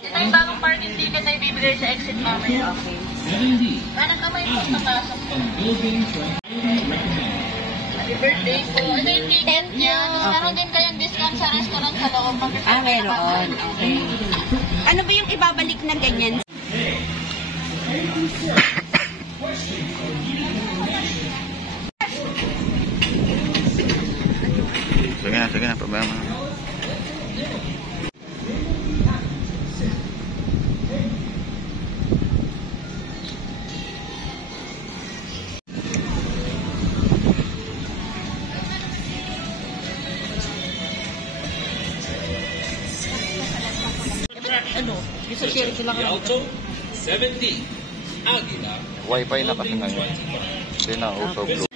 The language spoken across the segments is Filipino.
Ito yung bagong parking ticket na ibibigay sa exit mamaya. Okay. Kanang kamay po papasok po. Happy birthday po. Ito yung ticket niya. Meron din kayong discount sa restaurant sa loob. Meron. Okay. Ano ba yung ibabalik na ganyan? Sige na, problema. Alto 70 Aguila. Wi-Fi na kasi ngayon. Hindi na auto blue.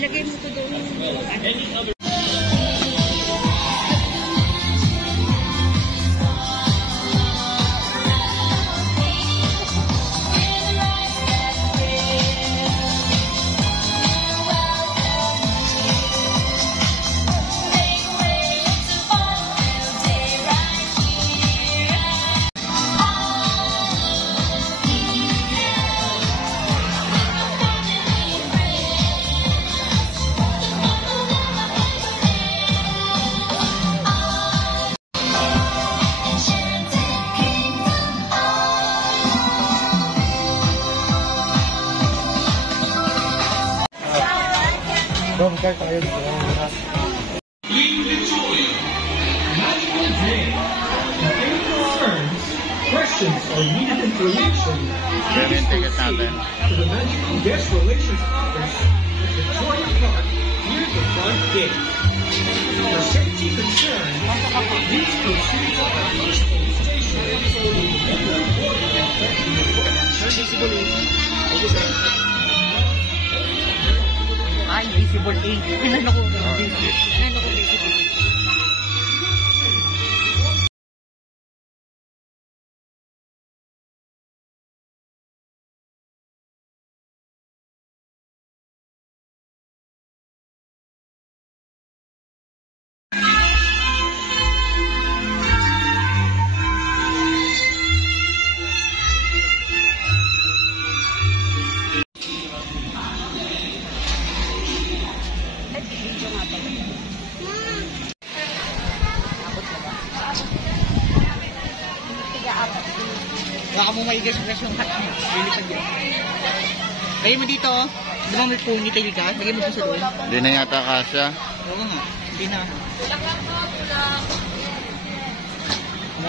Ilagay mo ito doon. Questions or needed information, Payment ticket natin. to the Magical Guest Relations Office at Victoria Park near the front gate. For safety concerns, please proceed to our first police station with the member reporting affecting the Visible 8. Pinano ko. Pinano ko visible 8. Baka mo maigas-gas yung hat mo. Lilipan dyan. Lagay mo dito. Di ba may ponytail ka? Lagay mo dito sa doon. Hindi na yata kasya. Oo nga. Hindi na.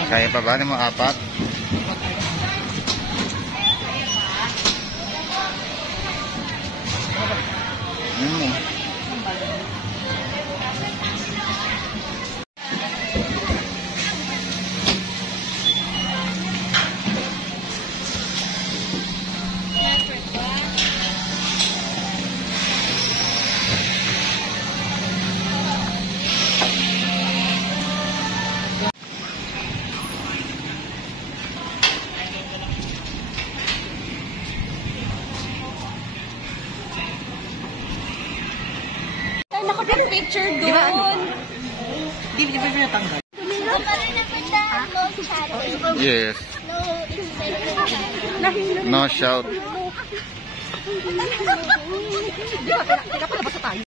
Kaya pa ba? Ano mo, 4? Nakapag-picture doon. Di ba natanggal? Yes. No shout. Teka pala, basta tayo.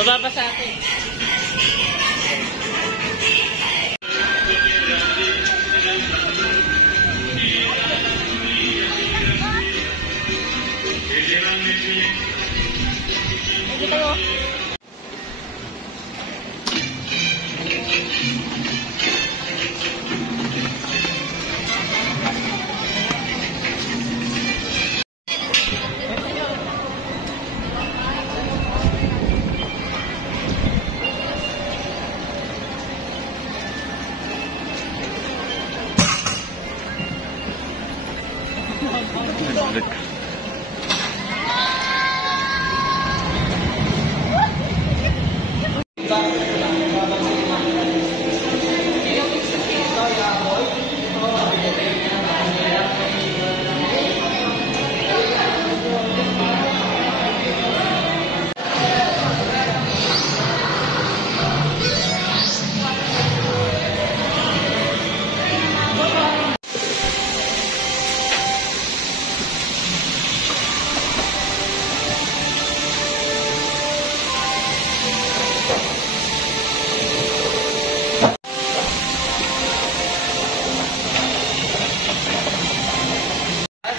Bababa sa atin. Dito tayo.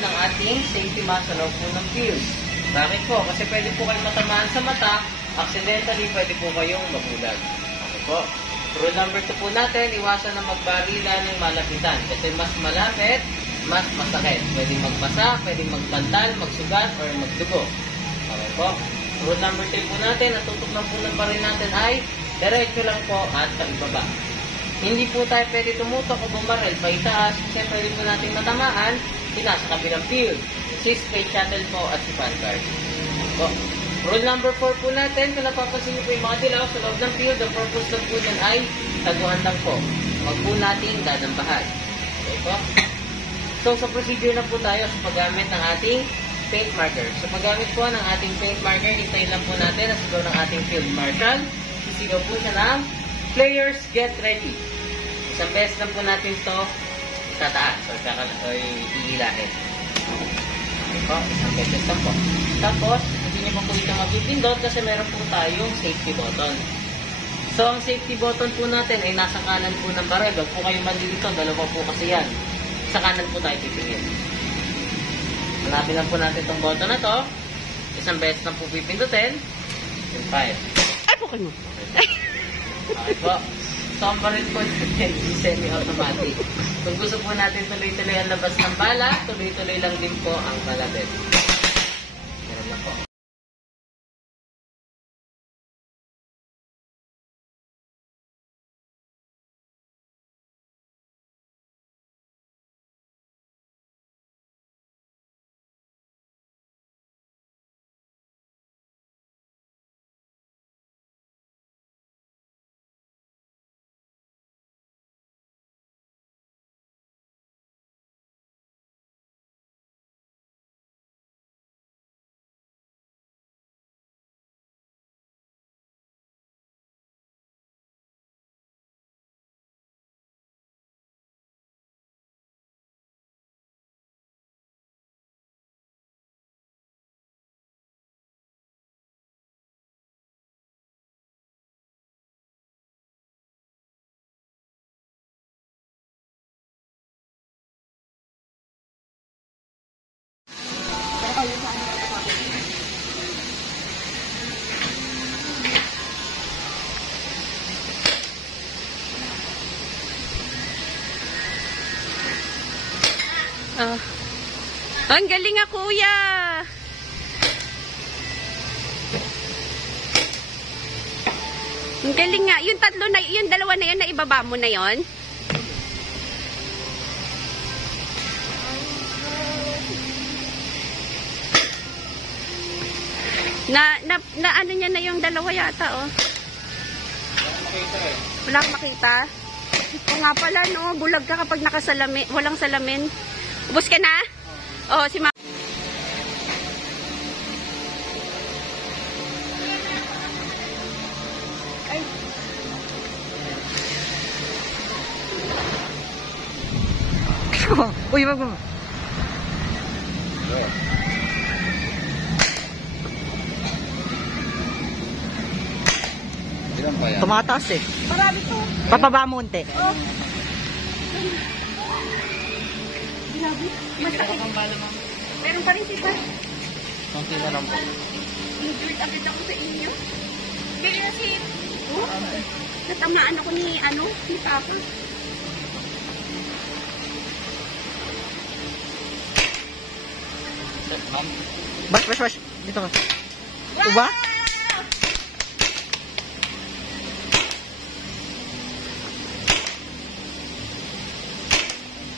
ng ating safety mask sa loob po ng field. Bakit po? Kasi pwede po kayong matamaan sa mata, accidentally pwede po kayong mabulag. Okay po? Rule number 2 po natin, iwasan na magbarila ng malapitan. Kasi mas malapit, mas masakit. Pwede magpasa, pwede magbantal, magsugat, or magdugo. Okay po? Rule number 3 po natin, ang tutok ng po ng baril natin ay diretso lang po at sa ibaba. Hindi po tayo pwede tumutok o bumaril pa itaas kasi pwede po natin matamaan sa kabilang field. Si space shuttle po at si vanguard. Po. Rule number 4 po natin, kung napapansin niyo po yung mga dilaw sa loob ng field, the purpose lang po yan ay taguan lang po. Huwag po natin dadambahan. Okay po? So sa procedure na po tayo sa paggamit ng ating paint marker. Sa paggamit po ng ating paint marker, hintayin lang po natin na sigaw ng ating field marshal. Sisigaw po siya ng players get ready. Isang beses lang po natin ito tataas o iilahin. Okay po, isang beses lang po. Tapos, hindi niyo pa po ito mapipindot kasi meron po tayong safety button. So, ang safety button po natin ay nasa kanan po ng baril. Huwag po kayo malilito, dalawa po kasi yan. Sa kanan po tayo titingin. Hanapin lang po natin itong button na to. Isang beses lang po pipindutin. And 5. Ay, po kayo. Okay po. So, ang baril po is semi-automatic. Kung gusto po natin tuloy-tuloy ang labas ng bala, tuloy-tuloy lang din po ang palabit. Ganun lang po. Ang galing nga, kuya. Ang galing nga. Yung tatlo na, yung dalawa na yan, na ibaba mo na yon. Na ano niya na yung dalawa yata, oh. Wala akong makita. O nga pala, no. Bulag ka kapag nakasalamin, walang salamin. Ubus ka na? Oh, si Ma. Ay. Uy, wag mo. Ilan pa yan? Tumataas eh. Marami to. Papaba mo unti. Oh. Masakit. Meron pa rin si Pat. Konti na lang po. Injured agad ako sa inyo. Kaya si... Oh, natamaan ako ni Papa. Bash. Dito ka. Uba?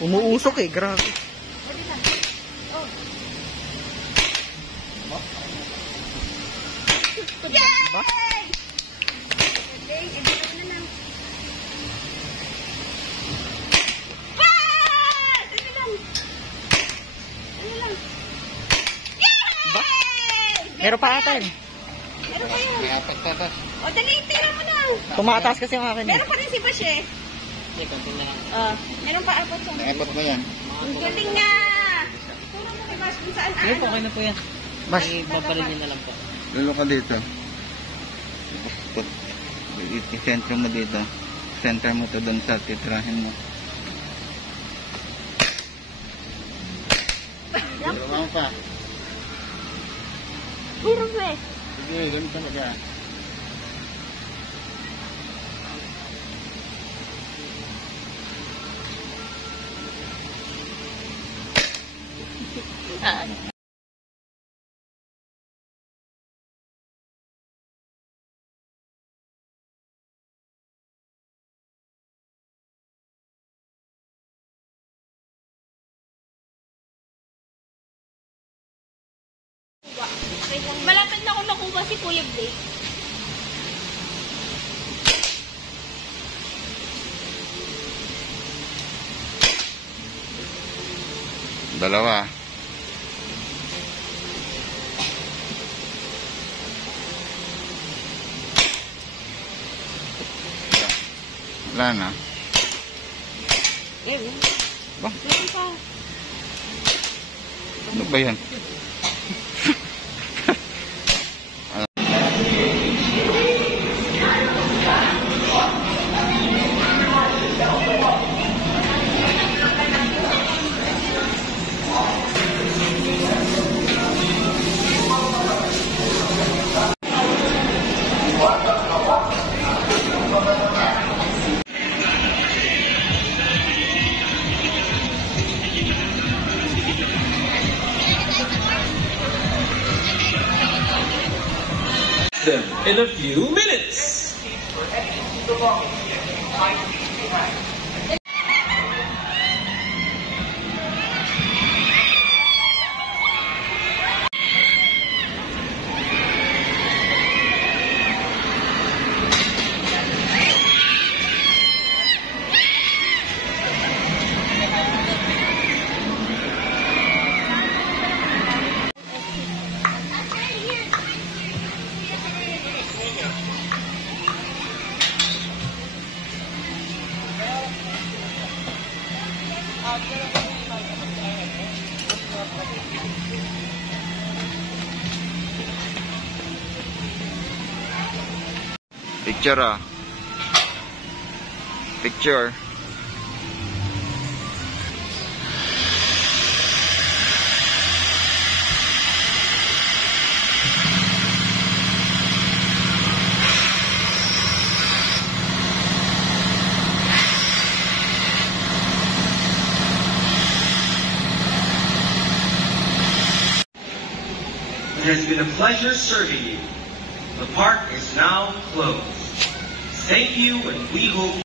Umuusok eh, grabe. Oh. Yay! Ba? Okay, ibigay na lang. Ah! Ano lang? Ano lang? Yay! Ba? Meron pa ata yun. Meron pa yun. May apat pa ba? O, dali, tira mo na. Tumataas kasi yung akin. Meron pa rin si Bash eh. Hindi, konti na lang. Meron pa apat siyang. May apat mo yan. Ang galing nga. Turo mo kay Bash kung saan Hindi po, okay na po yan. Mas, Papalit niyo na lang po. Lulo ka dito. Put. I-center mo dito. Center mo to doon sa titrahin mo. Lulo mo pa. Meron pa eh. Sige, ganun talaga. Malapit na ako makuha si Kuya Blake. Dalawa. Wala na. Meron. Ba? Meron pa. Ano ba yan? Them in a few minutes. Picture ah. Picture. It has been a pleasure serving you. The park is now closed. Thank you, and we hope